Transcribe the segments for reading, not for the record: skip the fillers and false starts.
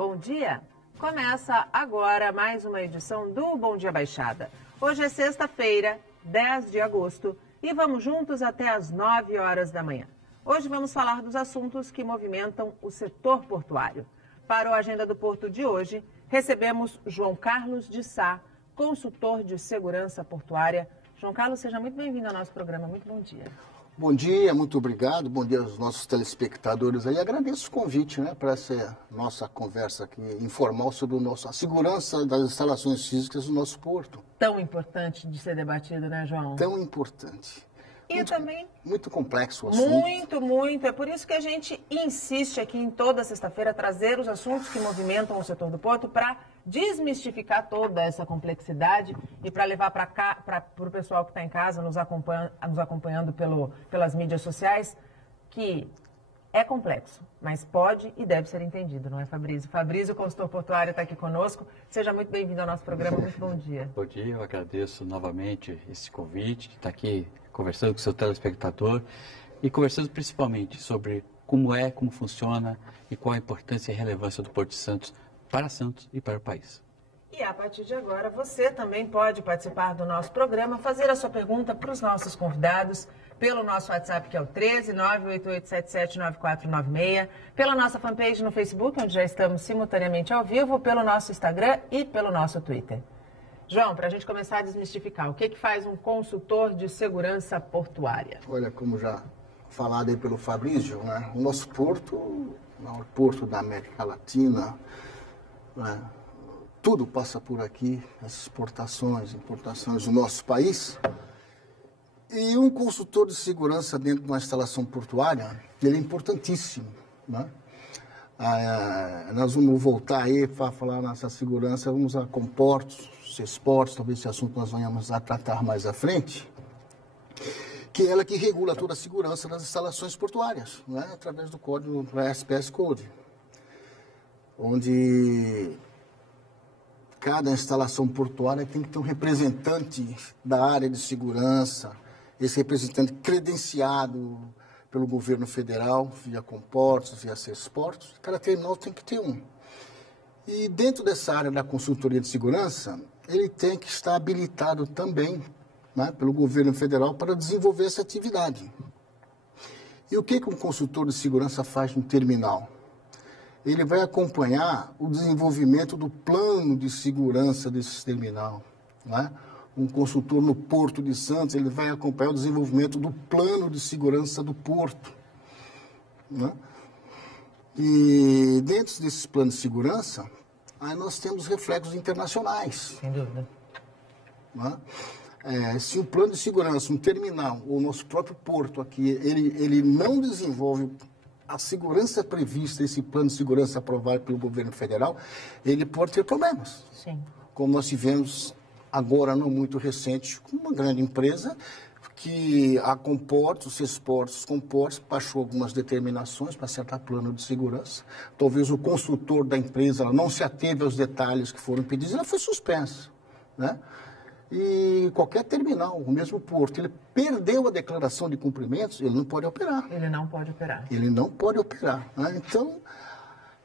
bom dia! Começa agora mais uma edição do Bom Dia Baixada. Hoje é sexta-feira, 10 de agosto, e vamos juntos até às 9 horas da manhã. Hoje vamos falar dos assuntos que movimentam o setor portuário. Para o Agenda do Porto de hoje, recebemos João Carlos de Sá, consultor de segurança portuária. João Carlos, seja muito bem-vindo ao nosso programa. Muito bom dia. Bom dia, muito obrigado. Bom dia aos nossos telespectadores aí. Agradeço o convite, para essa nossa conversa aqui informal sobre a segurança das instalações físicas do nosso porto. Tão importante de ser debatido, né, João? Tão importante. E também... Muito complexo o assunto. Muito. É por isso que a gente insiste aqui em toda sexta-feira trazer os assuntos que movimentam o setor do porto para desmistificar toda essa complexidade e para levar para cá, para o pessoal que está em casa, nos acompanhando pelas mídias sociais, que é complexo, mas pode e deve ser entendido, não é, Fabrício? Fabrício, consultor portuário, está aqui conosco. Seja muito bem-vindo ao nosso programa. Muito bom dia. Bom dia, eu agradeço novamente esse convite, de estar aqui conversando com o seu telespectador e conversando principalmente sobre como funciona e qual a importância e relevância do Porto de Santos para Santos e para o país. E a partir de agora, você também pode participar do nosso programa, fazer a sua pergunta para os nossos convidados pelo nosso WhatsApp, que é o 13 988779496, pela nossa fanpage no Facebook, onde já estamos simultaneamente ao vivo, pelo nosso Instagram e pelo nosso Twitter. João, para a gente começar a desmistificar, o que faz um consultor de segurança portuária? Olha, como já falado aí pelo Fabrício, o nosso porto, o maior porto da América Latina, tudo passa por aqui, as exportações, importações do nosso país. E um consultor de segurança dentro de uma instalação portuária, ele é importantíssimo, nós vamos voltar aí para falar nessa segurança, vamos a comportos, CESPORTs, talvez esse assunto nós venhamos a tratar mais à frente, que é ela que regula toda a segurança das instalações portuárias, através do código da SPS Code, onde cada instalação portuária tem que ter um representante da área de segurança, esse representante credenciado pelo governo federal, via comportos, via CESPORTs, cada terminal tem que ter um. E dentro dessa área da consultoria de segurança, ele tem que estar habilitado também, pelo governo federal para desenvolver essa atividade. E o que um consultor de segurança faz no terminal? Ele vai acompanhar o desenvolvimento do plano de segurança desse terminal. Um consultor no Porto de Santos, ele vai acompanhar o desenvolvimento do plano de segurança do porto. E dentro desses planos de segurança, aí nós temos reflexos internacionais. Sem dúvida. Se o plano de segurança, um terminal, ou o nosso próprio porto aqui, ele não desenvolve a segurança prevista, esse plano de segurança aprovado pelo governo federal, ele pode ter problemas. Sim. Como nós tivemos agora, não muito recente, com uma grande empresa, que a Comportos, CESPORTs, Comportos, baixou algumas determinações para acertar plano de segurança. Talvez o consultor da empresa ela não se ateve aos detalhes que foram pedidos, ela foi suspensa. E qualquer terminal, o mesmo porto, ele perdeu a declaração de cumprimentos, ele não pode operar. Ele não pode operar. Ele não pode operar. Então,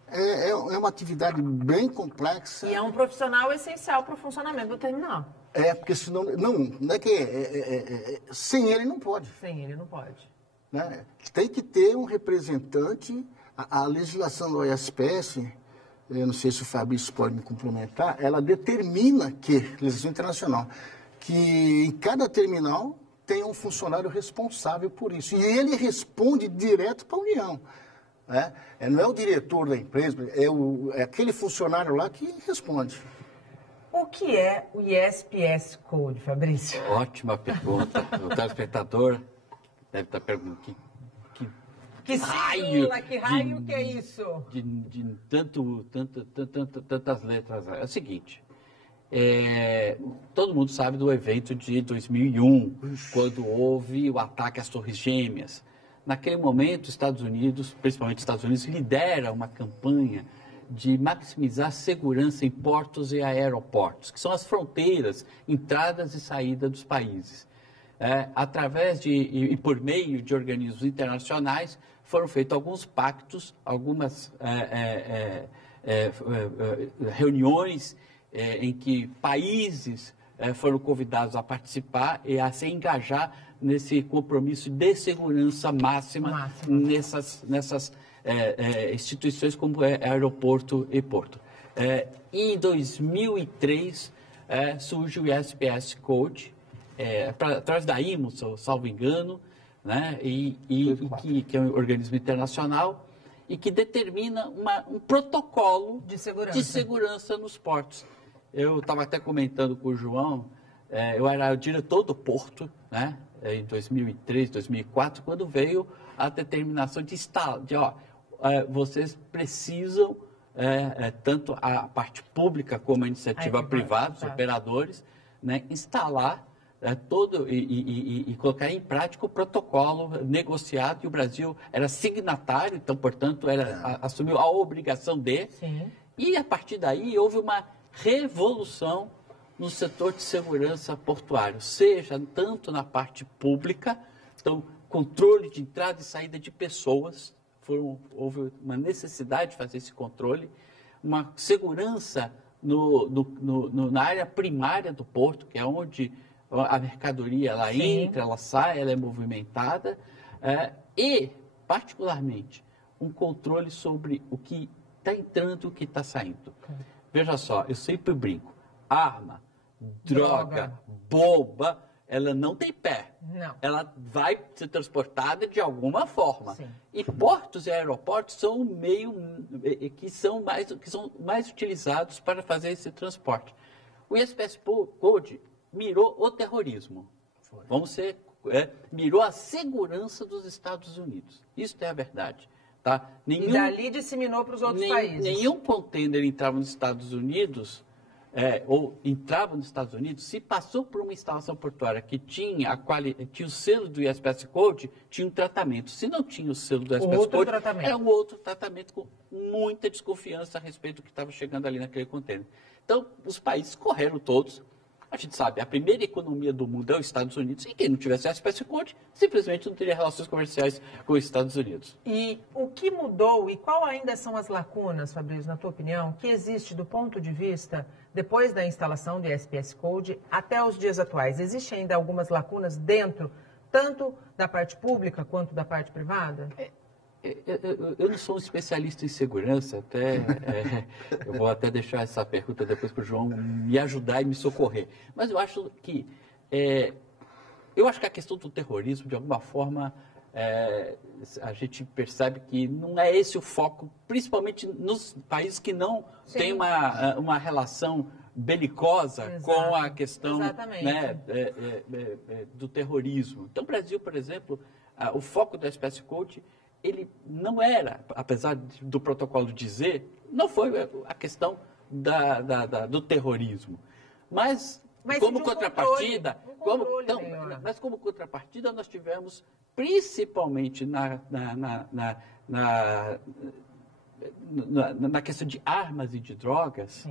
é uma atividade bem complexa. E é um profissional essencial para o funcionamento do terminal. Porque senão... Não é que... sem ele não pode. Sem ele não pode. Tem que ter um representante. A legislação do OSPS, eu não sei se o Fabrício pode me complementar, ela determina que, legislação internacional, que em cada terminal tem um funcionário responsável por isso. E ele responde direto para a União. Não é o diretor da empresa, é aquele funcionário lá que responde. O que é o ISPS Code, Fabrício? Ótima pergunta. O telespectador deve estar perguntando que raio que é isso? De tantas letras. É o seguinte, todo mundo sabe do evento de 2001, quando houve o ataque às Torres Gêmeas. Naquele momento, Estados Unidos, principalmente Estados Unidos, lidera uma campanha de maximizar a segurança em portos e aeroportos, que são as fronteiras, entradas e saídas dos países. Através e por meio de organismos internacionais, foram feitos alguns pactos, algumas reuniões em que países foram convidados a participar e a se engajar nesse compromisso de segurança máxima nessas instituições como aeroporto e porto. Em 2003 surge o SPS Code, atrás da IMO, salvo engano, né? Que é um organismo internacional e que determina um protocolo de segurança nos portos. Eu estava até comentando com o João, eu era o diretor do porto, né? Em 2003, 2004, quando veio a determinação de vocês precisam, tanto a parte pública como a iniciativa privada, os operadores, né, instalar e colocar em prática o protocolo negociado, e o Brasil era signatário, então, portanto, assumiu a obrigação de. Sim. E, a partir daí, houve uma revolução no setor de segurança portuário, seja tanto na parte pública, então, controle de entrada e saída de pessoas, houve uma necessidade de fazer esse controle, uma segurança na área primária do porto, que é onde a mercadoria ela entra, ela sai, ela é movimentada, e, particularmente, um controle sobre o que está entrando e o que está saindo. Veja só, eu sempre brinco, arma, droga, bomba, ela não tem pé. Não. Ela vai ser transportada de alguma forma. Sim. E portos e aeroportos são o meio que são mais utilizados para fazer esse transporte. O SPS Code mirou o terrorismo. Mirou a segurança dos Estados Unidos. Isso é a verdade. Tá? E dali disseminou para os outros países. Nenhum container entrava nos Estados Unidos, ou entrava nos Estados Unidos, se passou por uma instalação portuária que tinha o selo do SPS Code, tinha um tratamento. Se não tinha o selo do SPS Code, era um outro tratamento com muita desconfiança a respeito do que estava chegando ali naquele container. Então, os países correram todos. A gente sabe, a primeira economia do mundo é os Estados Unidos, e quem não tivesse a SPS Code simplesmente não teria relações comerciais com os Estados Unidos. E o que mudou e qual ainda são as lacunas, Fabrício, na tua opinião, que existe do ponto de vista, depois da instalação do SPS Code até os dias atuais? Existem ainda algumas lacunas dentro, tanto da parte pública quanto da parte privada? Eu não sou um especialista em segurança, eu vou até deixar essa pergunta depois para o João me ajudar e me socorrer. Mas eu acho que a questão do terrorismo, de alguma forma, a gente percebe que não é esse o foco, principalmente nos países que não têm uma relação belicosa com a questão, né, do terrorismo. Então, o Brasil, por exemplo, o foco do SPS Code, ele não era, apesar do protocolo dizer, não foi a questão do terrorismo. Mas como contrapartida, como contrapartida, nós tivemos, principalmente na questão de armas e de drogas,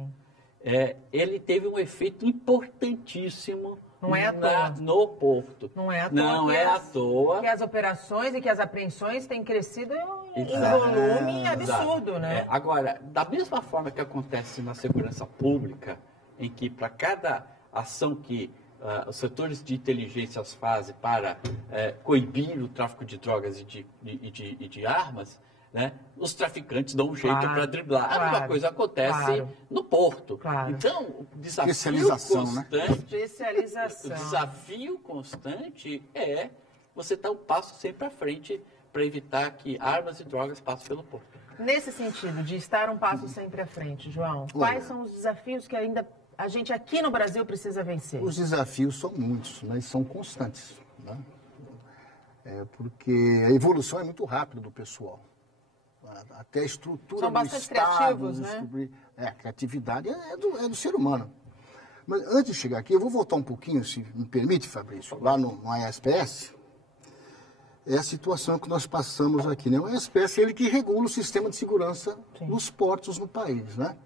ele teve um efeito importantíssimo. Não é à toa. No porto. Não é à toa. Que as operações e que as apreensões têm crescido em volume absurdo, né? Agora, da mesma forma que acontece na segurança pública, em que para cada ação que os setores de inteligência fazem para coibir o tráfico de drogas e de armas, né, os traficantes dão um jeito para driblar. A mesma coisa acontece no porto. Então, o desafio constante é você dar um passo sempre à frente para evitar que armas e drogas passem pelo porto. Nesse sentido, de estar um passo sempre à frente, João, quais são os desafios que ainda a gente aqui no Brasil precisa vencer? Os desafios são muitos, mas são constantes. Né? Porque a evolução é muito rápida do pessoal. Até a estrutura são do Estado, criativos, né? A criatividade é do ser humano. Mas antes de chegar aqui, eu vou voltar um pouquinho, se me permite, Fabrício, lá no ASPS. É a situação que nós passamos aqui, né? O ASPS é ele que regula o sistema de segurança dos portos no país, né?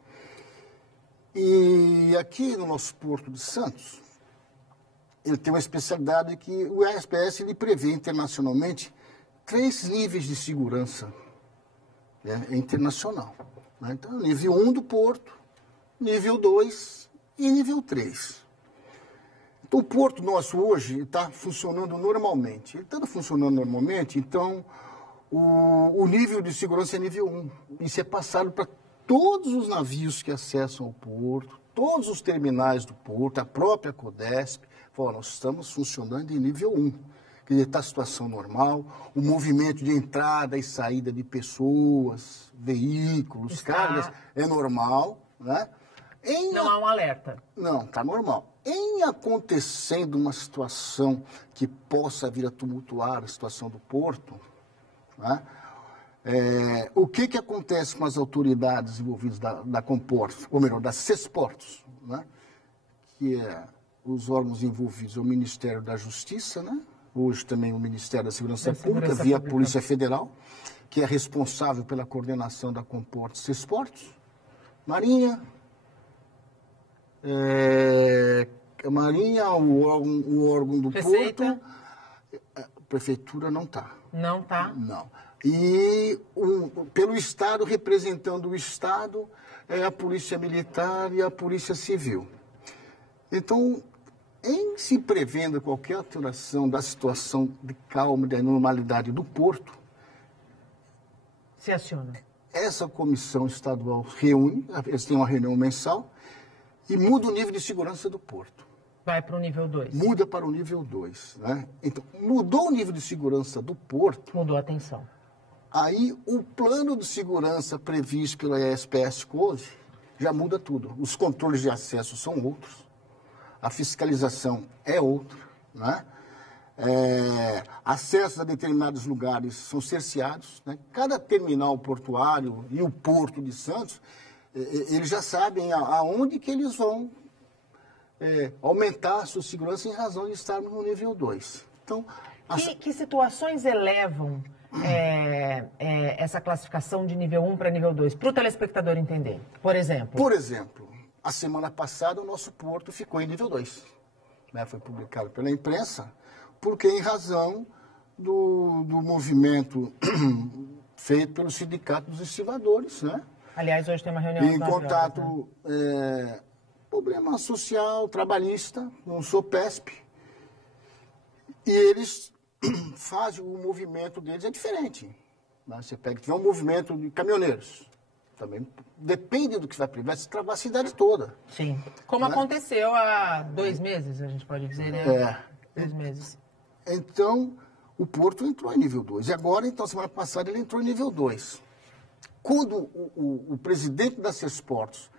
E aqui no nosso Porto de Santos, ele tem uma especialidade que o ASPS ele prevê internacionalmente 3 níveis de segurança. É internacional. Né? Então, nível 1 do porto, nível 2 e nível 3. Então, o porto nosso hoje está funcionando normalmente. Ele está funcionando normalmente, então o nível de segurança é nível 1. Isso é passado para todos os navios que acessam o porto, todos os terminais do porto, a própria Codesp. Nós estamos funcionando em nível 1. Quer dizer, está a situação normal, o movimento de entrada e saída de pessoas, veículos, cargas, é normal, né? Não há um alerta. Não, está normal. Em acontecendo uma situação que possa vir a tumultuar a situação do porto, né? O que acontece com as autoridades envolvidas da Comportos, ou melhor, da Cesportos, né? Que os órgãos envolvidos é o Ministério da Justiça, né? Hoje também o Ministério da Segurança Pública, via a Polícia Federal, que é responsável pela coordenação da Comportos Cesportos, Marinha, o órgão do Receita. Porto, Prefeitura não está. Não está? Não. E pelo Estado, representando o Estado, é a Polícia Militar e a Polícia Civil. Então, em se prevendo qualquer alteração da situação de calma e da normalidade do porto, se aciona. Essa comissão estadual reúne, eles têm uma reunião mensal, e muda o nível de segurança do porto. Vai para o nível 2. Muda para o nível 2. Né? Então, mudou o nível de segurança do porto. Mudou a atenção. Aí, o plano de segurança previsto pela SPS Code já muda tudo. Os controles de acesso são outros. A fiscalização é outra. Né? Acessos a determinados lugares são cerceados. Né? Cada terminal portuário e o Porto de Santos, eles já sabem aonde que eles vão aumentar a sua segurança em razão de estarmos no nível 2. Então, que situações elevam essa classificação de nível 1 para nível 2? Para o telespectador entender, por exemplo. Por exemplo, a semana passada o nosso porto ficou em nível 2. Né? Foi publicado pela imprensa, porque em razão do movimento feito pelo Sindicato dos Estivadores, né? Aliás, hoje tem uma reunião em contato, né? Problema social, trabalhista, com o SOPESP, e eles fazem o movimento deles, é diferente. Né? Você pega, tiver um movimento de caminhoneiros, também depende do que vai privar, se travar a cidade toda. Sim, como aconteceu há 2 meses, a gente pode dizer, né? 2 meses. Então, o Porto entrou em nível 2, e agora, então, semana passada, ele entrou em nível 2. Quando o presidente da Cesportos,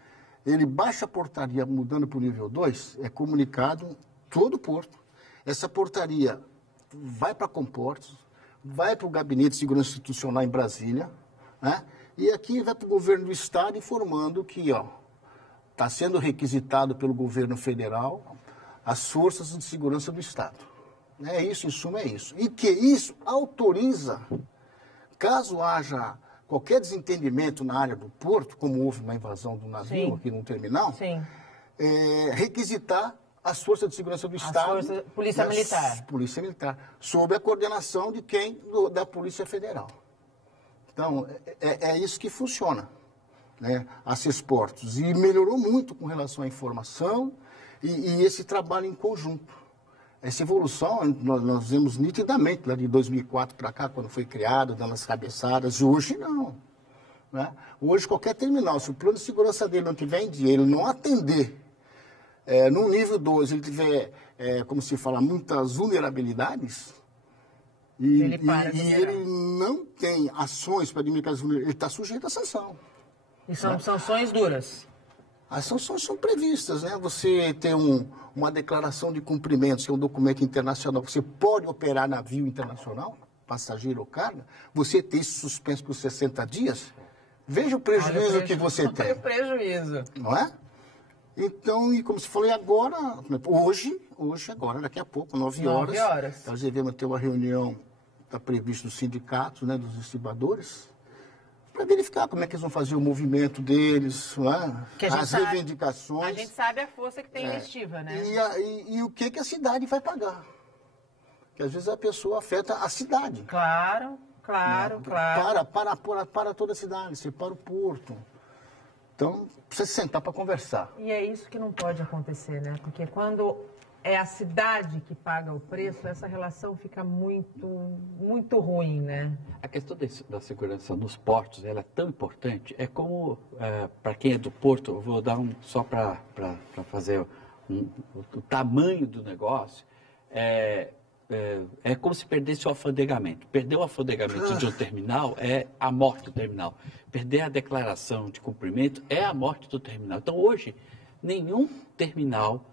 ele baixa a portaria mudando para o nível 2, é comunicado todo o porto. Essa portaria vai para a Comportos, vai para o Gabinete de Segurança Institucional em Brasília, né? E aqui vai para o governo do Estado informando que está sendo requisitado pelo governo federal as forças de segurança do Estado. É isso, em suma é isso. E que isso autoriza, caso haja qualquer desentendimento na área do porto, como houve uma invasão do navio aqui no terminal, requisitar as forças de segurança do Estado, Polícia Militar. Polícia Militar, sob a coordenação de quem? Da Polícia Federal. Então, é isso que funciona, né? A Cesportos. E melhorou muito com relação à informação e esse trabalho em conjunto. Essa evolução nós vemos nitidamente lá de 2004 para cá, quando foi criado, dando as cabeçadas, e hoje não. Né? Hoje, qualquer terminal, se o plano de segurança dele não tiver em dia, ele não atender, no nível 2, ele tiver, como se fala, muitas vulnerabilidades, e ele não tem ações para diminuir as vulnerabilidades, ele está sujeito à sanção. E são sanções duras? As sanções são previstas, né? Você tem uma declaração de cumprimentos, que é um documento internacional, você pode operar navio internacional, passageiro ou carga, você tem isso suspenso por 60 dias, veja o prejuízo que você tem. Olha o prejuízo. Não é? Então, e como se falou, agora, hoje, agora, daqui a pouco, 9 horas. Nós devemos ter uma reunião, está previsto dos sindicatos, né, dos estibadores, para verificar como é que eles vão fazer o movimento deles, as reivindicações. A gente sabe a força que tem em estiva, né? E o que a cidade vai pagar. Porque às vezes a pessoa afeta a cidade. Claro. Para toda a cidade, você para o porto. Então, precisa sentar para conversar. E é isso que não pode acontecer, né? Porque quando é a cidade que paga o preço, essa relação fica muito ruim, né? A questão da segurança nos portos, ela é tão importante, é como, para quem é do porto, eu vou dar só para fazer o tamanho do negócio, é como se perdesse o alfandegamento. Perder o alfandegamento de um terminal é a morte do terminal. Perder a declaração de cumprimento é a morte do terminal. Então, hoje, nenhum terminal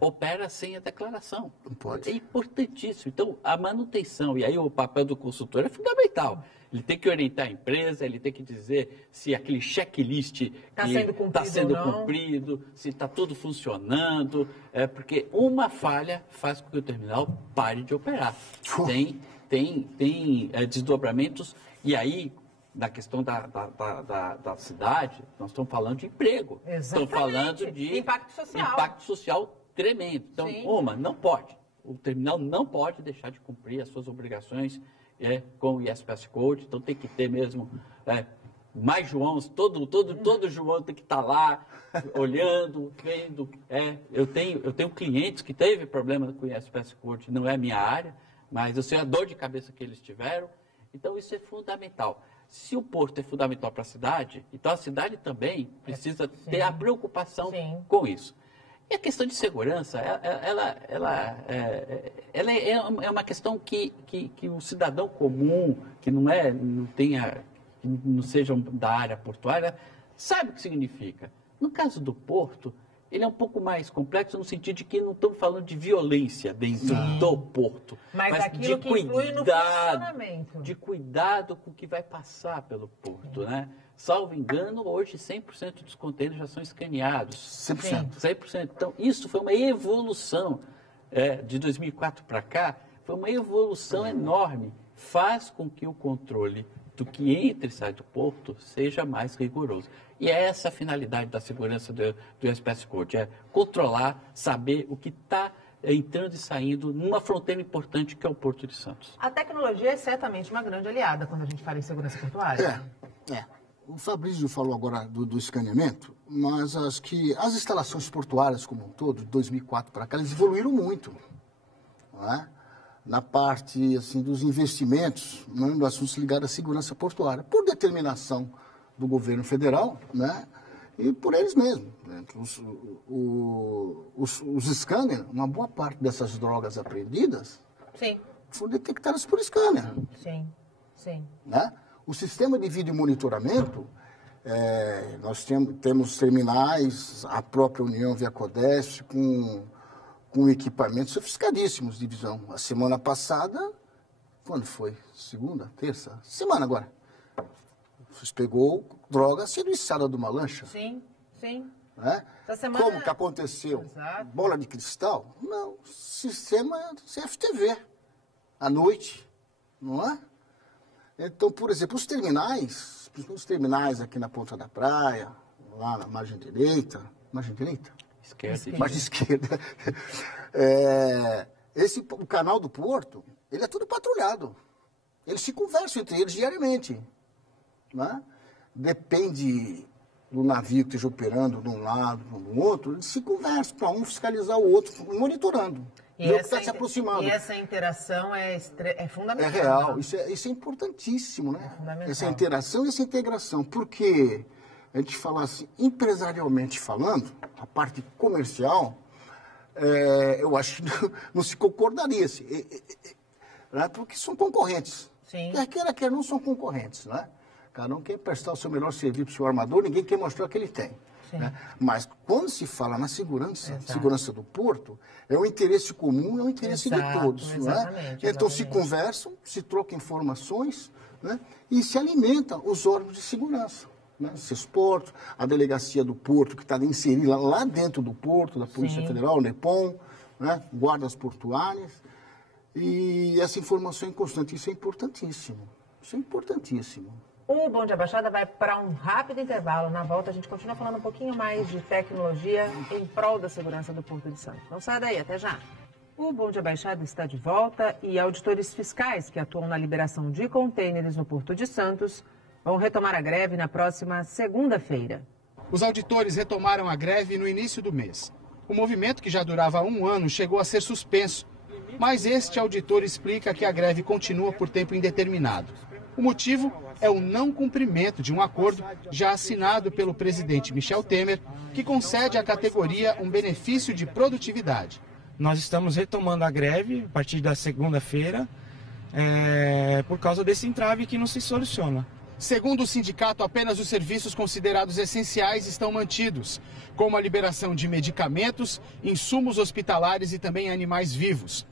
opera sem a declaração. Não pode. É importantíssimo. Então, a manutenção, e aí o papel do consultor é fundamental. Ele tem que orientar a empresa, ele tem que dizer se aquele checklist está sendo cumprido, se está tudo funcionando, porque uma falha faz com que o terminal pare de operar. Tem desdobramentos, e aí, na questão da cidade, nós estamos falando de emprego. Exatamente. Estamos falando de impacto social tremendo. Então, não pode. O terminal não pode deixar de cumprir as suas obrigações com o ISPS Code, então tem que ter mesmo mais Joãos, todo João tem que estar lá, olhando, vendo. Eu tenho clientes que teve problema com o ISPS Code, não é a minha área, mas eu sei a dor de cabeça que eles tiveram, então isso é fundamental. Se o porto é fundamental para a cidade, então a cidade também precisa ter a preocupação com isso. E a questão de segurança, ela é uma questão que o cidadão comum, que não seja da área portuária, sabe o que significa. No caso do porto, ele é um pouco mais complexo no sentido de que não estamos falando de violência dentro do porto, mas de cuidado, de cuidado com o que vai passar pelo porto, né? Salvo engano, hoje 100% dos contêineres já são escaneados. 100%. 100%. Então, isso foi uma evolução de 2004 para cá, foi uma evolução enorme. Faz com que o controle do que entra e sai do porto seja mais rigoroso. E é essa a finalidade da segurança do ISPS Code, é controlar, saber o que está entrando e saindo numa fronteira importante que é o Porto de Santos. A tecnologia é certamente uma grande aliada quando a gente fala em segurança portuária. O Fabrício falou agora do escaneamento, mas as instalações portuárias como um todo, de 2004 para cá, eles evoluíram muito. Não é? Na parte assim, dos investimentos, nos assuntos ligados à segurança portuária, por determinação do governo federal, né? E por eles mesmos. Né? Os scanners, uma boa parte dessas drogas apreendidas foram detectadas por scanner. Sim. Né? O sistema de vídeo monitoramento, nós temos terminais, a própria União via Codeste, com equipamentos sofisticadíssimos de visão. A semana passada, quando foi? Segunda? Terça? Semana agora. Você pegou droga sendo içada de uma lancha. Sim. Né? Semana... Como que aconteceu? Exato. Bola de cristal? Não, sistema CFTV. À noite, não é? Então, por exemplo, os terminais aqui na ponta da praia, lá na margem direita, Esquerda. margem esquerda, o canal do porto, ele é tudo patrulhado. Eles se conversam entre eles diariamente. Né? Depende do navio que esteja operando de um lado, do outro, eles se conversam para um fiscalizar o outro, monitorando. E o que está se aproximando. E essa interação é fundamental. É real, isso é importantíssimo, né? Essa interação e essa integração, porque a gente fala assim, empresarialmente falando, a parte comercial, eu acho que não se concordaria, né? Porque são concorrentes. Sim. Quer não são concorrentes, né? Cada um quer prestar o seu melhor serviço para o seu armador, ninguém quer mostrar o que ele tem. Né? Mas quando se fala na segurança do porto, é o interesse comum, é o interesse de todos. Né? Então se conversam, se trocam informações, né? E se alimentam os órgãos de segurança. Né? Portos, a delegacia do porto, que está inserida lá dentro do porto, da Polícia Federal, o NEPOM, né? Guardas portuárias. E essa informação é constante, isso é importantíssimo. Isso é importantíssimo. O Bom Dia Baixada vai para um rápido intervalo. Na volta a gente continua falando um pouquinho mais de tecnologia em prol da segurança do Porto de Santos. Não sai daí, até já. O Bom Dia Baixada está de volta e auditores fiscais que atuam na liberação de contêineres no Porto de Santos vão retomar a greve na próxima segunda-feira. Os auditores retomaram a greve no início do mês. O movimento, que já durava 1 ano, chegou a ser suspenso. Mas este auditor explica que a greve continua por tempo indeterminado. O motivo é o não cumprimento de um acordo já assinado pelo presidente Michel Temer, que concede à categoria um benefício de produtividade. Nós estamos retomando a greve a partir da segunda-feira, por causa desse entrave que não se soluciona. Segundo o sindicato, apenas os serviços considerados essenciais estão mantidos, como a liberação de medicamentos, insumos hospitalares e também animais vivos.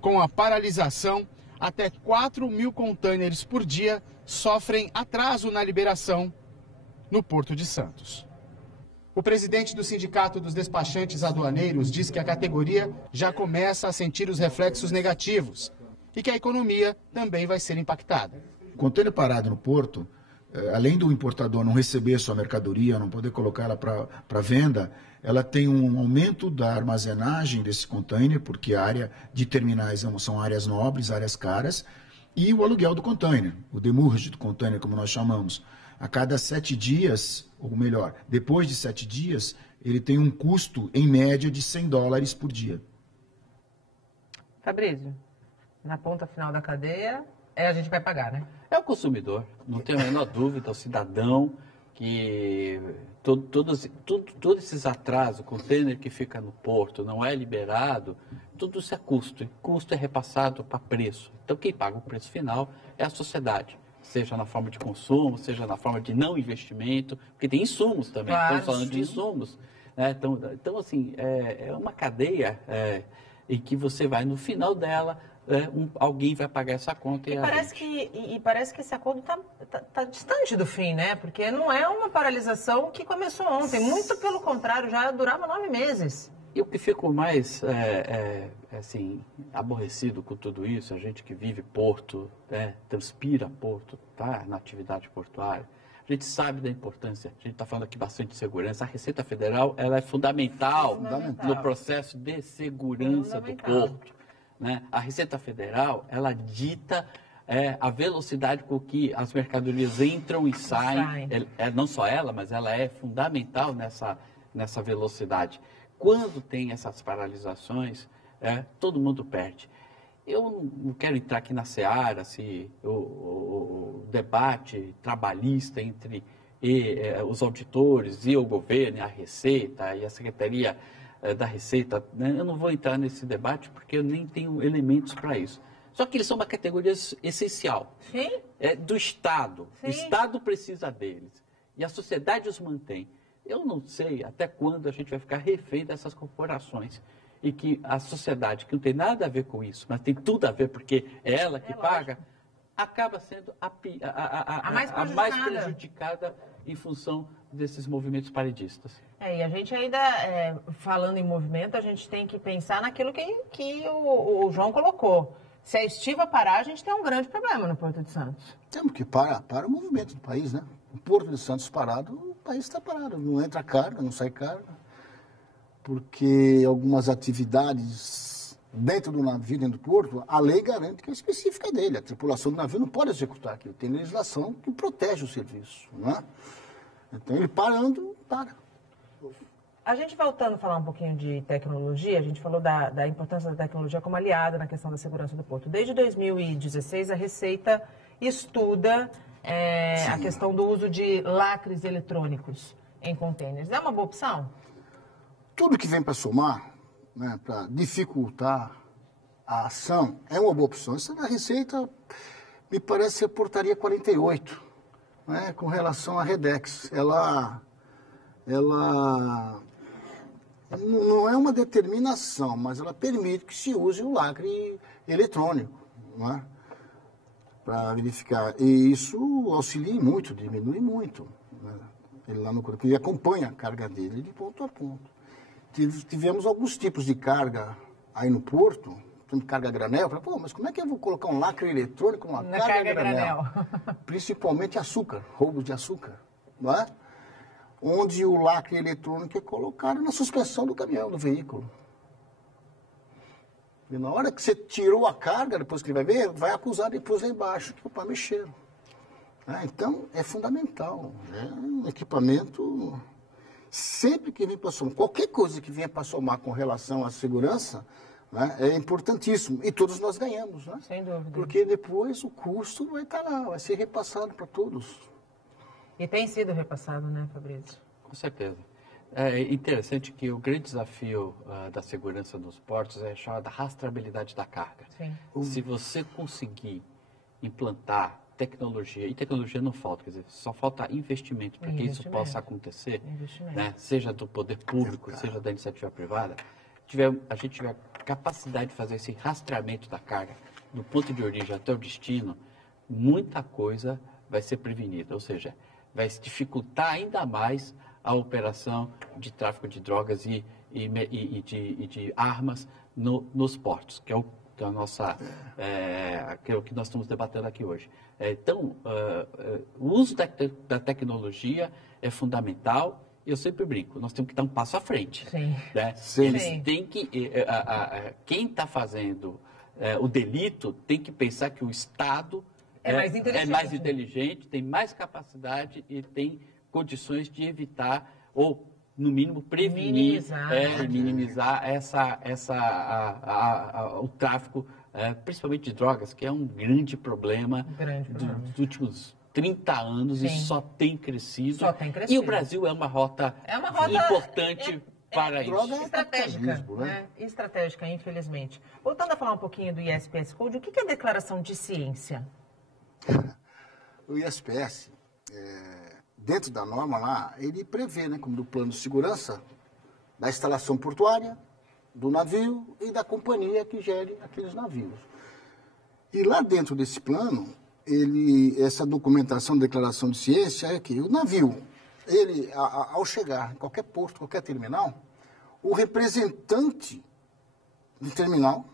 Com a paralisação, até 4.000 contêineres por dia sofrem atraso na liberação no Porto de Santos. O presidente do Sindicato dos Despachantes Aduaneiros diz que a categoria já começa a sentir os reflexos negativos e que a economia também vai ser impactada. O contêiner parado no porto, além do importador não receber sua mercadoria, não poder colocar ela para venda, ela tem um aumento da armazenagem desse contêiner, porque a área de terminais são áreas nobres, áreas caras, e o aluguel do contêiner, o demurrage do contêiner, como nós chamamos. A cada 7 dias, ou melhor, depois de 7 dias, ele tem um custo, em média, de $100 por dia. Fabrício, na ponta final da cadeia, a gente vai pagar, né? É o consumidor, não tenho a menor dúvida, o cidadão que todos esses atrasos, o contêiner que fica no porto não é liberado, tudo isso é custo, e custo é repassado para preço. Então quem paga o preço final é a sociedade, seja na forma de consumo, seja na forma de não investimento, porque tem insumos também, claro, estamos falando de insumos. Né? Então, assim, é uma cadeia em que você vai, no final dela, alguém vai pagar essa conta. Parece que esse acordo está distante do fim, né? Porque não é uma paralisação que começou ontem, muito pelo contrário, já durava 9 meses. E o que fico mais assim, aborrecido com tudo isso, a gente que vive porto, transpira porto, tá na atividade portuária, a gente sabe da importância, a gente está falando aqui bastante de segurança, a Receita Federal ela é fundamental no processo de segurança do porto. Né? A Receita Federal, ela dita a velocidade com que as mercadorias entram e saem. Não só ela, mas ela é fundamental nessa velocidade. Quando tem essas paralisações, todo mundo perde. Eu não quero entrar aqui na seara se o debate trabalhista entre os auditores e o governo, e a Receita e a Secretaria da Receita, né? Eu não vou entrar nesse debate porque eu nem tenho elementos para isso. Só que eles são uma categoria essencial. Sim. Do Estado. Sim. O Estado precisa deles. E a sociedade os mantém. Eu não sei até quando a gente vai ficar refém dessas corporações. E que a sociedade, que não tem nada a ver com isso, mas tem tudo a ver porque é ela que paga, acaba sendo a mais prejudicada em função desses movimentos paredistas. E a gente ainda, falando em movimento, a gente tem que pensar naquilo que o João colocou. Se a estiva parar, a gente tem um grande problema no Porto de Santos. Temos que parar o movimento do país, né? O Porto de Santos parado, o país está parado. Não entra carga, não sai carga. Porque algumas atividades dentro do navio, dentro do porto, a lei garante que é específica dele. A tripulação do navio não pode executar aquilo. Tem legislação que protege o serviço, não é? Então, ele parando, para. A gente voltando a falar um pouquinho de tecnologia, a gente falou da importância da tecnologia como aliada na questão da segurança do porto. Desde 2016, a Receita estuda a questão do uso de lacres eletrônicos em contêineres. É uma boa opção? Tudo que vem para somar, né, para dificultar a ação, é uma boa opção. Essa da Receita me parece ser a portaria 48, né, com relação à Redex. Ela não é uma determinação, mas ela permite que se use o lacre eletrônico, não é? Para verificar. E isso auxilia muito, diminui muito. Né? Ele lá no corpo, ele acompanha a carga dele de ponto a ponto. Tivemos alguns tipos de carga aí no porto, carga granel. Falei, mas como é que eu vou colocar um lacre eletrônico numa carga granel? Principalmente açúcar, roubos de açúcar, não é? Onde o lacre eletrônico é colocado na suspensão do caminhão, do veículo. E na hora que você tirou a carga, depois que ele vai ver, vai acusar depois lá embaixo que o pá mexeram. Então, é fundamental. É um equipamento Sempre que vem para somar, qualquer coisa que venha para somar com relação à segurança, né, é importantíssimo. E todos nós ganhamos, né? Sem dúvida. Porque depois o custo vai estar lá, vai ser repassado para todos. E tem sido repassado, né, Fabrício? Com certeza. É interessante que o grande desafio da segurança nos portos é a chamada rastreabilidade da carga. Sim. Se você conseguir implantar tecnologia, e tecnologia não falta, quer dizer, só falta investimento para que isso possa acontecer, né? Seja do poder público, seja da iniciativa privada, a gente tiver capacidade de fazer esse rastreamento da carga do ponto de origem até o destino, muita coisa vai ser prevenida, ou seja, vai se dificultar ainda mais a operação de tráfico de drogas e de armas nos portos, que é o que nós estamos debatendo aqui hoje. Então, o uso da tecnologia é fundamental. Eu sempre brinco, nós temos que dar um passo à frente. Sim. Né? Sim. Eles têm que, quem está fazendo o delito tem que pensar que o Estado é mais inteligente, tem mais capacidade e tem condições de evitar ou, no mínimo, prevenir, minimizar o tráfico, principalmente de drogas, que é um grande problema, dos últimos 30 anos. Sim. E só tem crescido. E o Brasil é uma rota importante para isso. Estratégica, né? Estratégica, infelizmente. Voltando a falar um pouquinho do ISPS Code, o que é declaração de ciência? O ISPS, dentro da norma lá, ele prevê, né, como do plano de segurança, da instalação portuária, do navio e da companhia que gere aqueles navios. E lá dentro desse plano, essa documentação, declaração de ciência, é que o navio, ao chegar em qualquer porto, qualquer terminal, o representante do terminal,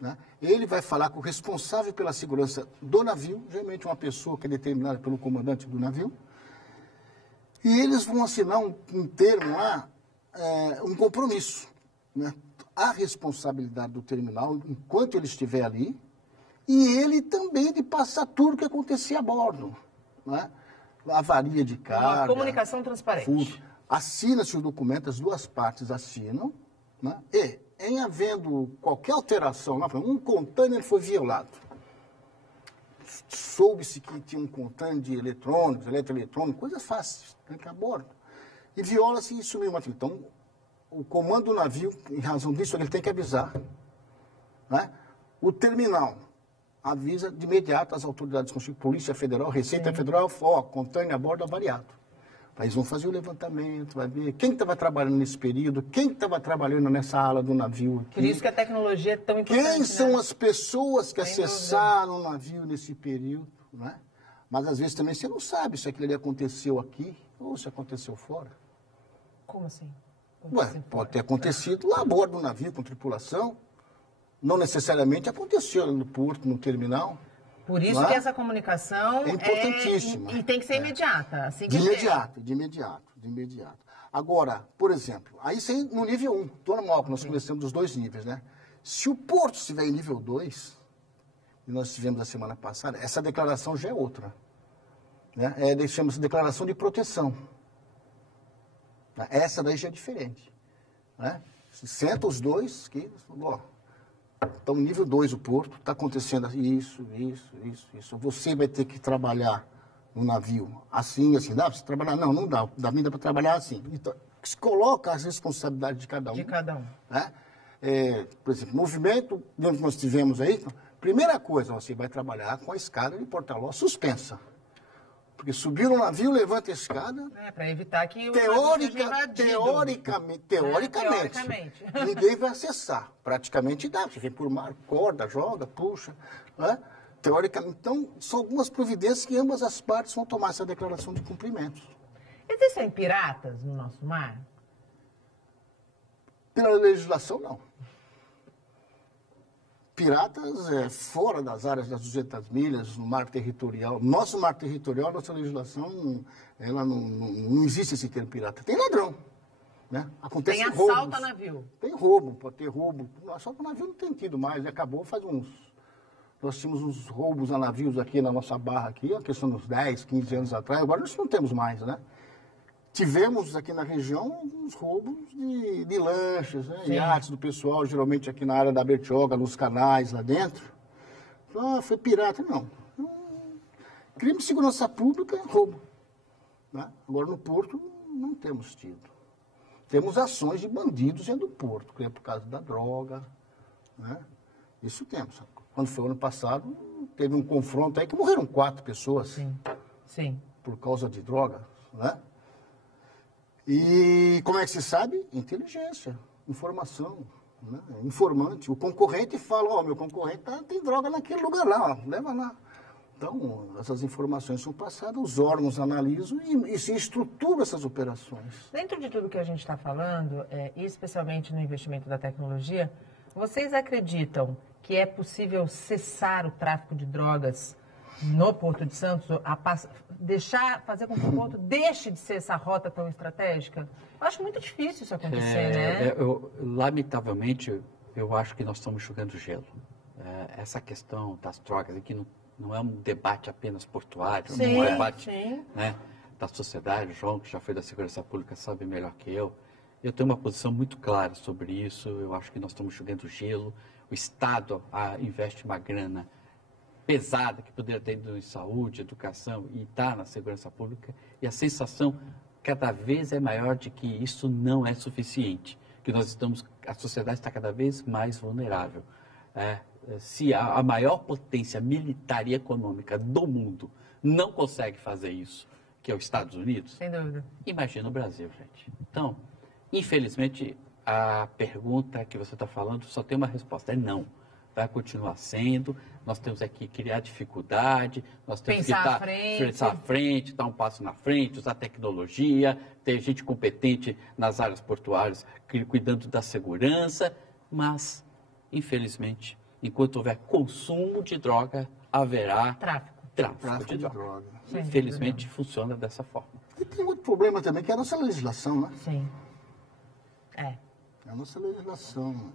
né, ele vai falar com o responsável pela segurança do navio, geralmente uma pessoa que é determinada pelo comandante do navio, e eles vão assinar um termo lá, um compromisso, né, a responsabilidade do terminal enquanto ele estiver ali, e ele também de passar tudo o que acontecia a bordo, né? Avaria de carga. Uma comunicação transparente. Assina-se o documento, as duas partes assinam, né? E, em havendo qualquer alteração, lá, um container foi violado. Soube-se que tinha um container de eletrônicos, eletroeletrônicos, coisas fáceis, né, a bordo. E viola-se e sumiu uma. Então, o comando do navio, em razão disso, ele tem que avisar, né? O terminal avisa de imediato as autoridades constitucionais, Polícia Federal, Receita Federal, container a bordo avariado. Eles vão fazer o levantamento, vai ver quem estava trabalhando nesse período, quem estava trabalhando nessa ala do navio aqui. Por isso que a tecnologia é tão importante. Quem são as pessoas que acessaram o navio nesse período, né? Mas às vezes também você não sabe se aquilo ali aconteceu aqui ou se aconteceu fora. Como assim? Pode ter acontecido lá a bordo do navio com tripulação. Não necessariamente aconteceu no porto, no terminal. Por isso que essa comunicação é importantíssima. E tem que ser imediata. Assim que de imediato. Agora, por exemplo, aí no nível 1, normal, que nós conversamos dos dois níveis, né? Se o porto estiver em nível 2, e nós tivemos a semana passada, essa declaração já é outra. Né? Chama-se declaração de proteção. Essa daí já é diferente. Né? Senta os dois, que, então, nível 2 o porto, está acontecendo isso. Você vai ter que trabalhar no navio assim. Dá para você trabalhar? Não dá. Dá para trabalhar assim. Então, se coloca as responsabilidades de cada um. Né? Por exemplo, movimento, que nós tivemos aí, primeira coisa, você vai trabalhar com a escada de porta-ló suspensa. Porque subir no navio, levanta a escada. Para evitar que o teoricamente, ninguém vai acessar. Praticamente dá. Você vem por mar, corda, joga, puxa. Né? Teoricamente. Então, são algumas providências que ambas as partes vão tomar essa declaração de cumprimentos. Existem piratas no nosso mar? Pela legislação, não. Piratas fora das áreas das 200 milhas, no mar territorial. Nosso mar territorial, nossa legislação, ela não existe esse termo pirata. Tem ladrão. Né? Acontece tem assalto a navio. Tem roubo, pode ter roubo. Assalto a navio não tem tido mais, acabou faz uns... Nós tínhamos uns roubos a navios aqui na nossa barra aqui, a questão dos 10, 15 anos atrás, agora nós não temos mais, né? tivemos aqui na região uns roubos de lanchas, né? Iates do pessoal, geralmente aqui na área da Bertioga, nos canais lá dentro. Foi pirata, não. Crime de segurança pública, roubo. Né? Agora no Porto não temos tido. Temos ações de bandidos dentro do Porto, que é por causa da droga. Né? Isso temos. Quando foi ano passado, teve um confronto aí que morreram 4 pessoas. Sim. Por causa de droga. Né? E como é que se sabe? Inteligência, informação, né? Informante. O concorrente fala, meu concorrente tem droga naquele lugar lá, leva lá. Então, essas informações são passadas, os órgãos analisam e se estruturam essas operações. Dentro de tudo que a gente está falando, e especialmente no investimento da tecnologia, vocês acreditam que é possível cessar o tráfico de drogas no Porto de Santos, fazer com que o Porto deixe de ser essa rota tão estratégica? Eu acho muito difícil isso acontecer, né? Lamentavelmente, eu acho que nós estamos jogando gelo. Essa questão das drogas aqui não é um debate apenas portuário, é um debate né, da sociedade. O João, que já foi da segurança pública, sabe melhor que eu. Eu tenho uma posição muito clara sobre isso. Eu acho que nós estamos jogando gelo. O Estado investe uma grana pesada que poderia ter ido em saúde, educação e está na segurança pública, e a sensação cada vez é maior de que isso não é suficiente, que a sociedade está cada vez mais vulnerável. Se a maior potência militar e econômica do mundo não consegue fazer isso, que é os Estados Unidos, sem dúvida, imagina o Brasil, gente. Então, infelizmente, a pergunta que você está falando só tem uma resposta, é não. Vai continuar sendo, nós temos que criar dificuldade, nós temos pensar à frente, dar um passo na frente, usar tecnologia, ter gente competente nas áreas portuárias cuidando da segurança, mas, infelizmente, enquanto houver consumo de droga, haverá tráfico de droga. Infelizmente, funciona dessa forma. E tem outro problema também, que é a nossa legislação, né? Sim. A nossa legislação.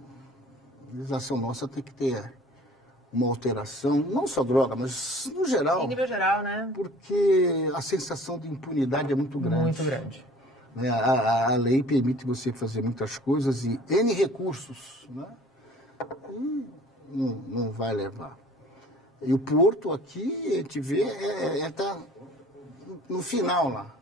A legislação nossa tem que ter uma alteração, não só droga, mas no geral. Em nível geral, né? Porque a sensação de impunidade é muito grande. Muito grande. Né? A lei permite você fazer muitas coisas e N recursos, né? E não vai levar. E o Porto aqui, a gente vê, está no final lá.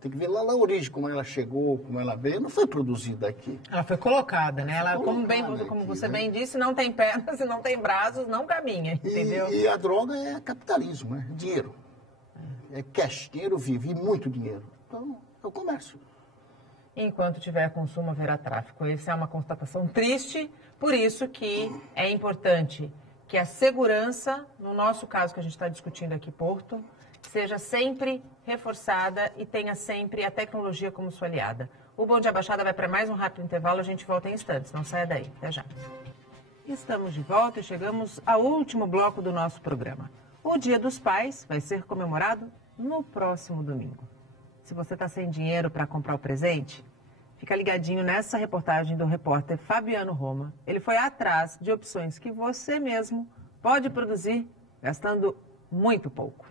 Tem que ver lá a origem, como ela chegou, como ela veio. Não foi produzida aqui. Ela foi colocada, né? Como você bem disse, não tem pernas e não tem braços, não caminha, entendeu? E a droga é capitalismo, é dinheiro. É cash, dinheiro vivo e muito dinheiro. Então, é o comércio. Enquanto tiver consumo, haverá tráfico. Essa é uma constatação triste, por isso que é importante que a segurança, no nosso caso que a gente está discutindo aqui, Porto, seja sempre reforçada e tenha sempre a tecnologia como sua aliada. O Bom Dia Baixada vai para mais um rápido intervalo, a gente volta em instantes, não saia daí, até já. Estamos de volta e chegamos ao último bloco do nosso programa. O Dia dos Pais vai ser comemorado no próximo domingo. Se você está sem dinheiro para comprar o presente, fica ligadinho nessa reportagem do repórter Fabiano Roma. Ele foi atrás de opções que você mesmo pode produzir gastando muito pouco.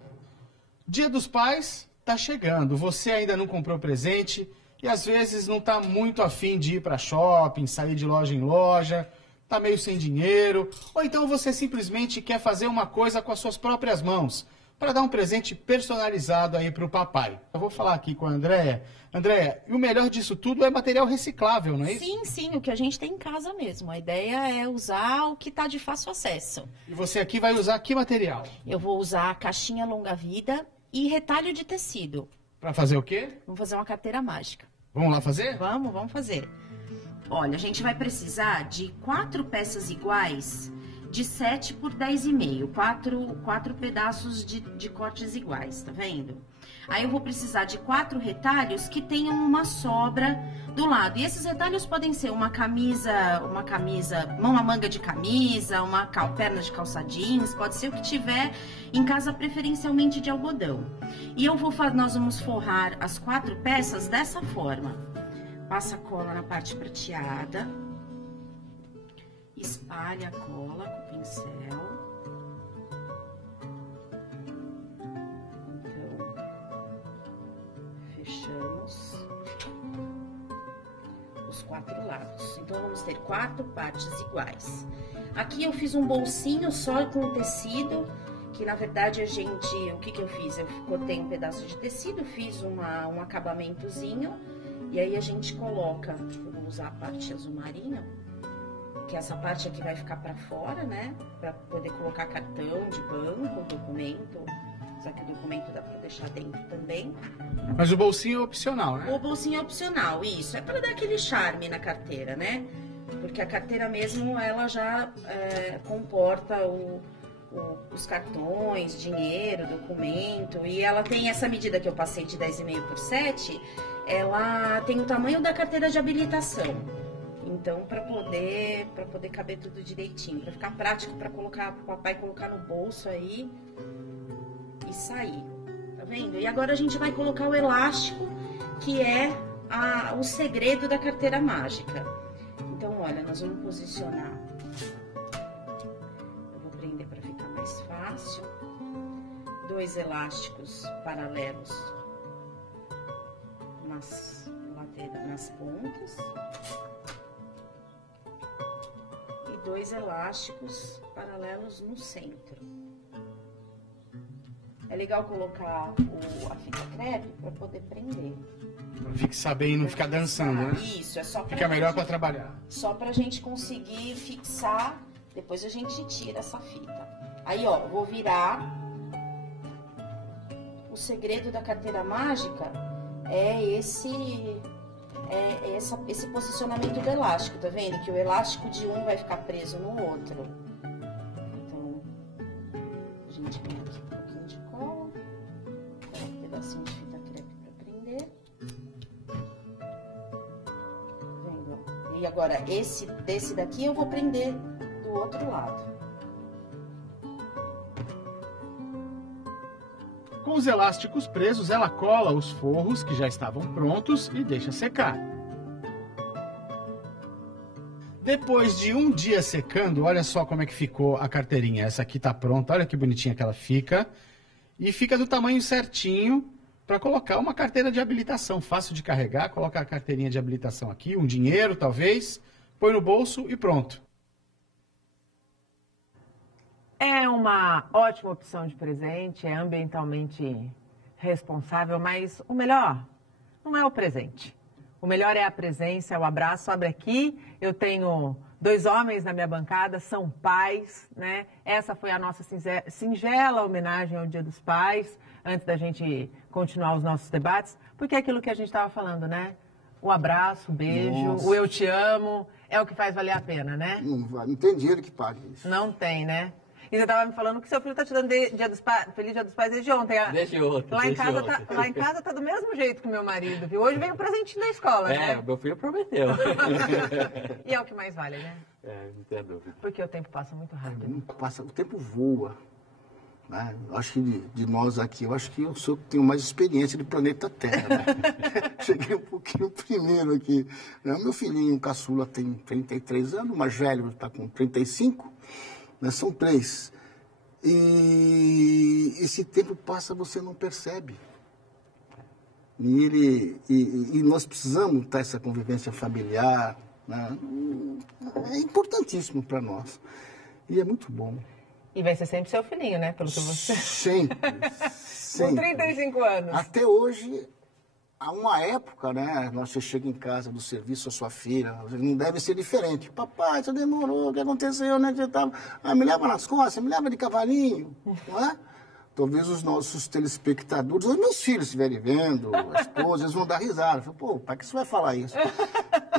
Dia dos Pais está chegando. Você ainda não comprou presente e às vezes não está muito afim de ir para shopping, sair de loja em loja, está meio sem dinheiro, ou então você simplesmente quer fazer uma coisa com as suas próprias mãos para dar um presente personalizado aí para o papai. Eu vou falar aqui com a Andréia. Andréia, e o melhor disso tudo é material reciclável, não é isso? Sim, sim, o que a gente tem em casa mesmo. A ideia é usar o que está de fácil acesso. E você aqui vai usar que material? Eu vou usar a caixinha longa-vida e retalho de tecido. Para fazer o quê? Vamos fazer uma carteira mágica. Vamos lá fazer? Vamos fazer. Olha, a gente vai precisar de 4 peças iguais de 7 por 10,5. 4 pedaços de cortes iguais, tá vendo? Aí eu vou precisar de 4 retalhos que tenham uma sobra do lado. E esses retalhos podem ser uma manga de camisa, perna de calça jeans, pode ser o que tiver em casa, preferencialmente de algodão. E nós vamos forrar as 4 peças dessa forma. Passa a cola na parte prateada, espalha a cola com o pincel. Então, fechamos. os 4 lados. Então, vamos ter 4 partes iguais. Aqui eu fiz um bolsinho só com tecido, que na verdade o que eu fiz? Eu cortei um pedaço de tecido, fiz um acabamentozinho, e aí a gente coloca, eu vou usar a parte azul marinho, que essa parte aqui vai ficar para fora, né? Para poder colocar cartão de banco, documento. Só que o documento dá para deixar dentro também. Mas o bolsinho é opcional, né? O bolsinho é opcional, isso. É para dar aquele charme na carteira, né? Porque a carteira mesmo, ela já comporta os cartões, dinheiro, documento. E ela tem essa medida que eu passei de 10,5 por 7. Ela tem o tamanho da carteira de habilitação. Então, para poder caber tudo direitinho, para ficar prático, para colocar, pro papai colocar no bolso aí e sair, tá vendo? E agora a gente vai colocar o elástico, que é o segredo da carteira mágica. Então, olha, nós vamos posicionar. Eu vou prender para ficar mais fácil. 2 elásticos paralelos nas pontas. 2 elásticos paralelos no centro. É legal colocar a fita crepe para poder prender. Pra fixar bem e não ficar dançando, né? Isso, é só pra Fica melhor para trabalhar. Só pra gente conseguir fixar, depois a gente tira essa fita. Aí, ó, eu vou virar. O segredo da carteira mágica é esse posicionamento do elástico, tá vendo? Que o elástico de um vai ficar preso no outro. Então, a gente vem aqui um pouquinho de cola, coloca um pedacinho de fita crepe pra prender. Tá vendo? E agora, desse daqui eu vou prender do outro lado. Com os elásticos presos, ela cola os forros que já estavam prontos e deixa secar. Depois de um dia secando, olha só como é que ficou a carteirinha. Essa aqui tá pronta, olha que bonitinha que ela fica. E fica do tamanho certinho para colocar uma carteira de habilitação. Fácil de carregar, coloca a carteirinha de habilitação aqui, um dinheiro talvez, põe no bolso e pronto. É uma ótima opção de presente, é ambientalmente responsável, mas o melhor não é o presente. O melhor é a presença, é o abraço. Abre aqui, eu tenho 2 homens na minha bancada, são pais, né? Essa foi a nossa singela homenagem ao Dia dos Pais, antes da gente continuar os nossos debates, porque é aquilo que a gente estava falando, né? O abraço, o beijo, o eu te amo, é o que faz valer a pena, né? Não tem dinheiro que pague isso. Não tem, né? E você estava me falando que seu filho está te dando Feliz Dia dos Pais desde ontem. Desde ontem. Lá em casa tá do mesmo jeito que o meu marido, viu? Hoje veio um presentinho da escola, né? Meu filho prometeu. E é o que mais vale, né? Não tem dúvida. Porque o tempo passa muito rápido. O tempo voa. Né? Acho que de nós aqui, eu acho que eu sou que tenho mais experiência do planeta Terra. Né? Cheguei um pouquinho primeiro aqui. Né? Meu filhinho, caçula, tem 33 anos, o mais velho está com 35. Né? São 3. E esse tempo passa, você não percebe. E nós precisamos ter essa convivência familiar. Né? É importantíssimo para nós. E é muito bom. E vai ser sempre seu filhinho, né? Pelo que você... Sempre. Com 35 anos. Até hoje, há uma época, né? Você chega em casa do serviço, a sua filha, não deve ser diferente. Papai, você demorou, o que aconteceu, né? Me leva nas costas, me leva de cavalinho, não é? Talvez os nossos telespectadores, os meus filhos estiverem vendo, a esposa, eles vão dar risada. Falo, pô, para que você vai falar isso?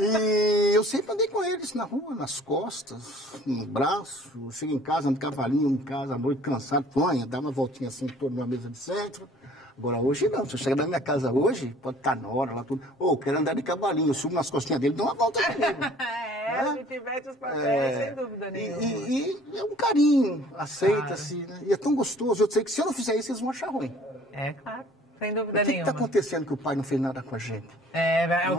E eu sempre andei com eles na rua, nas costas, no braço. Eu chego em casa, ando de cavalinho, em casa, à noite, cansado, fanha, dá uma voltinha assim em torno de uma mesa de centro. Agora, hoje não. Se eu chegar na minha casa hoje, pode estar na hora, lá tudo. Ô, quero andar de cavalinho, eu subo nas costinhas dele, dou uma volta comigo. A gente inverte os papéis, sem dúvida nenhuma. E é um carinho, aceita-se, né? E é tão gostoso. Eu sei que se eu não fizer isso, eles vão achar ruim. É, claro, sem dúvida nenhuma. O que está acontecendo que o pai não fez nada com a gente?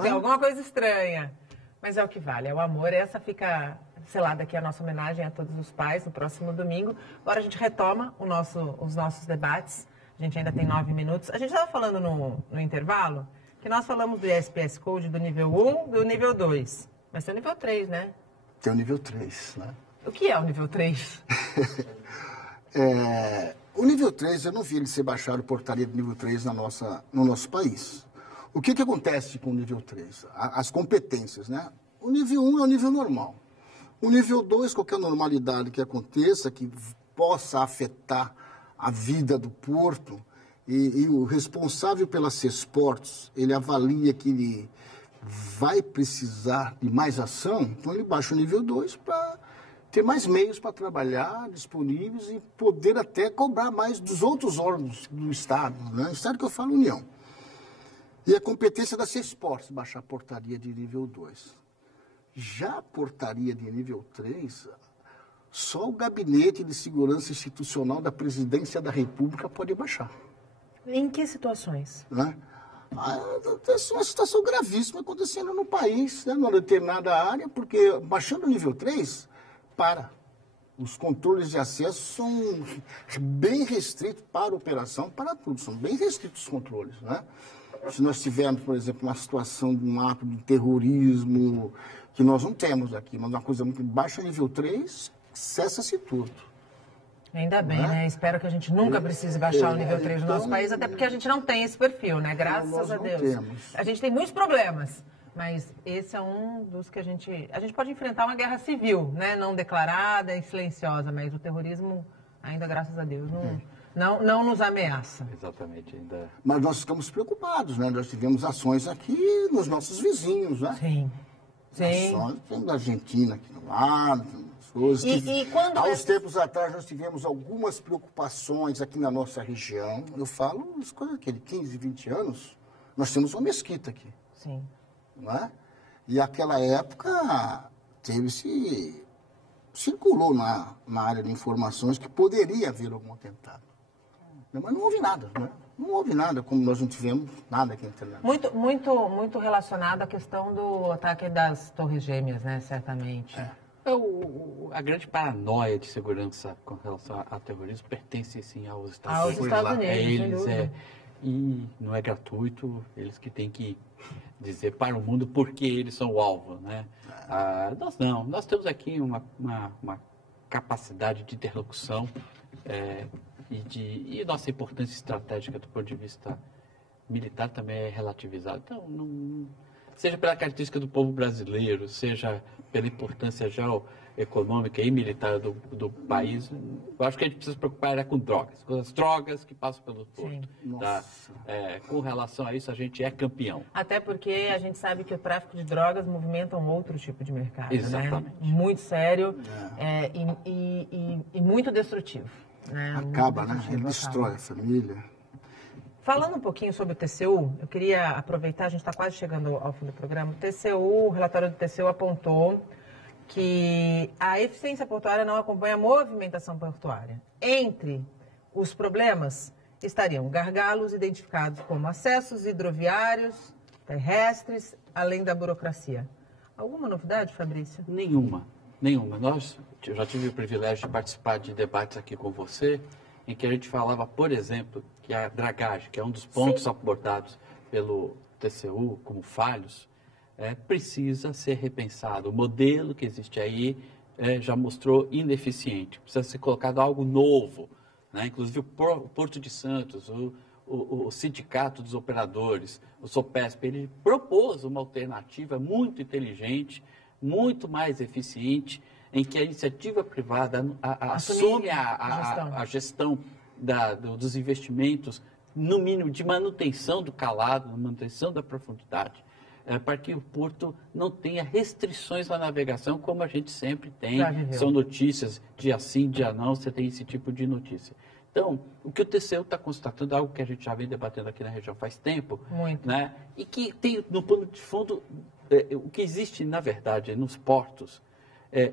Tem alguma coisa estranha. Mas é o que vale, é o amor. Essa fica selada aqui a nossa homenagem a todos os pais no próximo domingo. Agora a gente retoma os nossos debates. A gente ainda tem 9 minutos. A gente estava falando no intervalo que nós falamos do ISPS Code do nível 1 e do nível 2. Mas tem o nível 3, né? Tem o nível 3, né? O que é o nível 3? O nível 3, eu não vi ele ser baixado portaria de nível 3 no nosso país. O que acontece com o nível 3? As competências, né? O nível 1 é o nível normal. O nível 2, qualquer normalidade que aconteça, que possa afetar a vida do porto, e o responsável pela Sesportos, ele avalia que ele vai precisar de mais ação, então ele baixa o nível 2 para ter mais meios para trabalhar disponíveis e poder até cobrar mais dos outros órgãos do Estado, né? Estado que eu falo, União. E a competência da Sesportos, baixar a portaria de nível 2. Já a portaria de nível 3, só o Gabinete de Segurança Institucional da Presidência da República pode baixar. Em que situações? Né? É uma situação gravíssima acontecendo no país, né, numa determinada área, porque baixando o nível 3, os controles de acesso são bem restritos para a operação, para tudo, são bem restritos os controles. Né? Se nós tivermos, por exemplo, uma situação de um ato de terrorismo, que nós não temos aqui, mas uma coisa muito baixa, nível 3, cessa-se tudo. Ainda bem, né? Espero que a gente nunca precise baixar o nível 3 no nosso país, até porque a gente não tem esse perfil, né? Graças a Deus. Temos. A gente tem muitos problemas, mas esse é um dos que a gente pode enfrentar uma guerra civil, né? Não declarada e silenciosa, mas o terrorismo ainda, graças a Deus, não nos ameaça. Exatamente, ainda. Mas nós ficamos preocupados, né? Nós tivemos ações aqui nos nossos vizinhos, né? Sim. Ações, temos da Argentina aqui do lado, coisas e quando há uns tempos atrás nós tivemos algumas preocupações aqui na nossa região. Eu falo, aquele 15, 20 anos, nós temos uma mesquita aqui. Sim. Não é? E aquela época circulou na área de informações que poderia haver algum atentado. Mas não houve nada, né? Não houve nada, como nós não tivemos nada aqui em Internet. Muito relacionado à questão do ataque das Torres Gêmeas, né? Certamente. A grande paranoia de segurança com relação ao terrorismo pertence, sim, aos Estados Unidos. Aos Estados Unidos, eles, e não é gratuito, eles que têm que dizer para o mundo por que eles são o alvo, né? Nós temos aqui uma capacidade de interlocução e nossa importância estratégica do ponto de vista militar também é relativizada. Então, seja pela característica do povo brasileiro, seja pela importância geoeconômica e militar do país, eu acho que a gente precisa se preocupar com drogas, com as drogas que passam pelo porto. Tá? Com relação a isso, a gente é campeão. Até porque a gente sabe que o tráfico de drogas movimenta um outro tipo de mercado. Exatamente. Né? Muito sério e muito destrutivo. Né? Acaba, né? Ele destrói a família. Falando um pouquinho sobre o TCU, eu queria aproveitar, a gente está quase chegando ao fim do programa. O relatório do TCU apontou que a eficiência portuária não acompanha a movimentação portuária. Entre os problemas estariam gargalos identificados como acessos hidroviários, terrestres, além da burocracia. Alguma novidade, Fabrício? Nenhuma. Eu já tive o privilégio de participar de debates aqui com você, em que a gente falava, por exemplo, que a dragagem, que é um dos pontos abordados pelo TCU como falhos, precisa ser repensado. O modelo que existe aí já mostrou ineficiente. Precisa ser colocado algo novo. Né? Inclusive o Porto de Santos, o Sindicato dos Operadores, o SOPESP, ele propôs uma alternativa muito inteligente, muito mais eficiente, em que a iniciativa privada assume a gestão dos investimentos, no mínimo de manutenção do calado, manutenção da profundidade, para que o porto não tenha restrições na navegação, como a gente sempre tem. São notícias, dia sim, dia não, você tem esse tipo de notícia. Então, o que o TCU está constatando, algo que a gente já vem debatendo aqui na região faz tempo, né? E que tem, no plano de fundo, o que existe, na verdade, nos portos,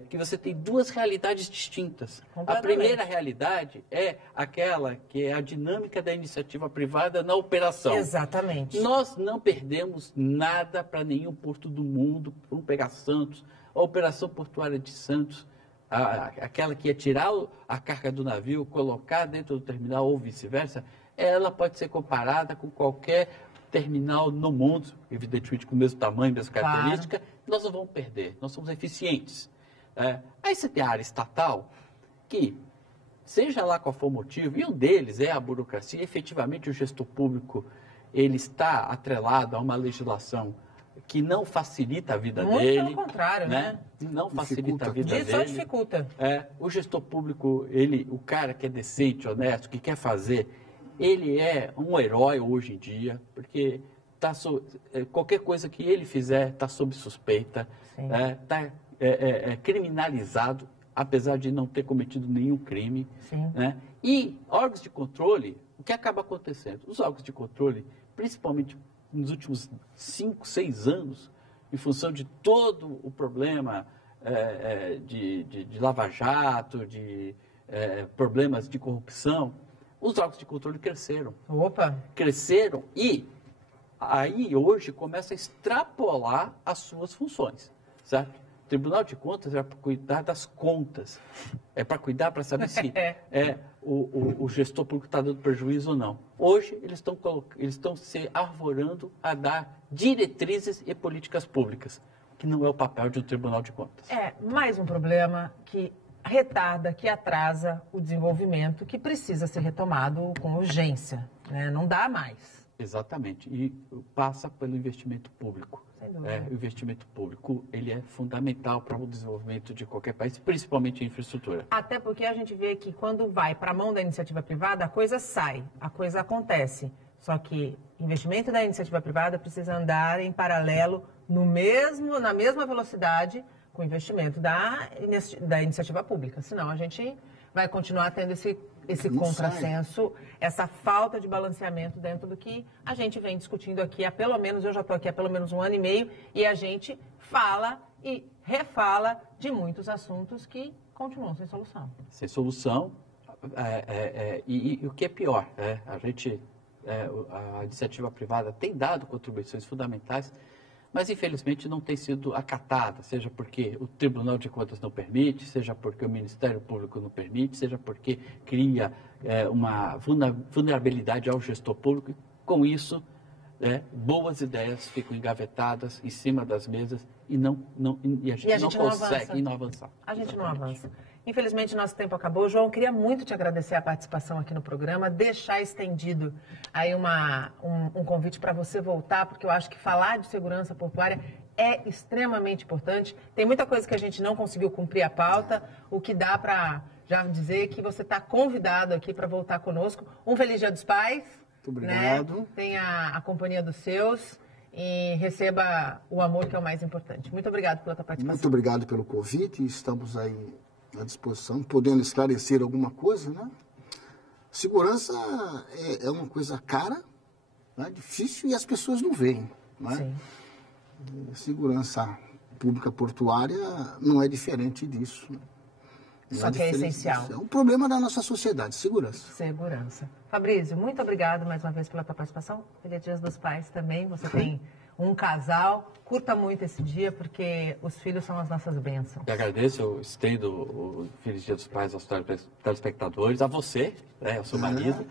que você tem duas realidades distintas. A primeira realidade é aquela que é a dinâmica da iniciativa privada na operação. Exatamente. Nós não perdemos nada para nenhum porto do mundo. Vamos pegar Santos, a operação portuária de Santos, aquela que é tirar a carga do navio, colocar dentro do terminal ou vice-versa, ela pode ser comparada com qualquer terminal no mundo, evidentemente com o mesmo tamanho, mesma característica, nós não vamos perder, nós somos eficientes. Aí você tem a área estatal, que, seja lá qual for o motivo, e um deles é a burocracia, efetivamente o gestor público ele está atrelado a uma legislação que não facilita a vida dele. Muito pelo contrário, né? Não facilita a vida dele. Só dificulta. O gestor público, o cara que é decente, honesto, que quer fazer, ele é um herói hoje em dia, porque qualquer coisa que ele fizer está sob suspeita, está criminalizado, apesar de não ter cometido nenhum crime. Né? E órgãos de controle, o que acaba acontecendo? Os órgãos de controle, principalmente nos últimos 5, 6 anos, em função de todo o problema de lava-jato, de problemas de corrupção, os órgãos de controle cresceram. Cresceram e aí hoje começa a extrapolar as suas funções, certo? O Tribunal de Contas é para cuidar das contas, é para cuidar, para saber se o gestor público está dando prejuízo ou não. Hoje, eles estão se arvorando a dar diretrizes e políticas públicas, que não é o papel de um Tribunal de Contas. Mais um problema que retarda, que atrasa o desenvolvimento, que precisa ser retomado com urgência, né? Não dá mais. Exatamente, e passa pelo investimento público. O investimento público ele é fundamental para o desenvolvimento de qualquer país, principalmente em infraestrutura. Até porque a gente vê que quando vai para a mão da iniciativa privada, a coisa sai, a coisa acontece. Só que investimento da iniciativa privada precisa andar em paralelo na mesma velocidade com o investimento da iniciativa pública. Senão a gente vai continuar tendo esse contrassenso, essa falta de balanceamento dentro do que a gente vem discutindo aqui há pelo menos, eu já estou aqui há pelo menos 1 ano e meio, e a gente fala e refala de muitos assuntos que continuam sem solução. Sem solução, e o que é pior, a iniciativa privada tem dado contribuições fundamentais, mas infelizmente não tem sido acatada, seja porque o Tribunal de Contas não permite, seja porque o Ministério Público não permite, seja porque cria uma vulnerabilidade ao gestor público. Com isso, boas ideias ficam engavetadas em cima das mesas e a gente não consegue avançar. A gente não avança. Infelizmente, nosso tempo acabou. João, queria muito te agradecer a participação aqui no programa, deixar estendido aí um convite para você voltar, porque eu acho que falar de segurança portuária é extremamente importante. Tem muita coisa que a gente não conseguiu cumprir a pauta, o que dá para já dizer que você está convidado aqui para voltar conosco. Um feliz Dia dos Pais. Muito obrigado. Né? Tenha a companhia dos seus e receba o amor, que é o mais importante. Muito obrigado pela tua participação. Muito obrigado pelo convite. Estamos aí à disposição, podendo esclarecer alguma coisa, né? Segurança é uma coisa cara, né? Difícil, e as pessoas não veem, né? Sim. Segurança pública portuária não é diferente disso. Só que é essencial. Disso. É um problema da nossa sociedade, segurança. Segurança. Fabrício, muito obrigado mais uma vez pela tua participação. Feliz Dia dos Pais também. Você tem um casal. Curta muito esse dia, porque os filhos são as nossas bênçãos. Eu agradeço, eu estendo o Feliz Dia dos Pais aos telespectadores, a você, ao seu marido,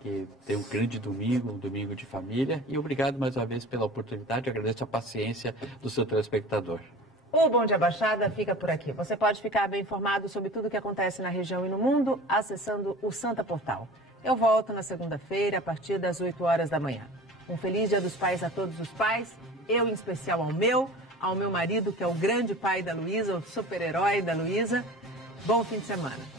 que tem um grande domingo, um domingo de família. E obrigado mais uma vez pela oportunidade. Eu agradeço a paciência do seu telespectador. O Bom Dia Baixada fica por aqui. Você pode ficar bem informado sobre tudo o que acontece na região e no mundo acessando o Santa Portal. Eu volto na segunda-feira, a partir das 8 horas da manhã. Um feliz Dia dos Pais a todos os pais, eu em especial ao meu marido, que é o grande pai da Luísa, o super-herói da Luísa. Bom fim de semana.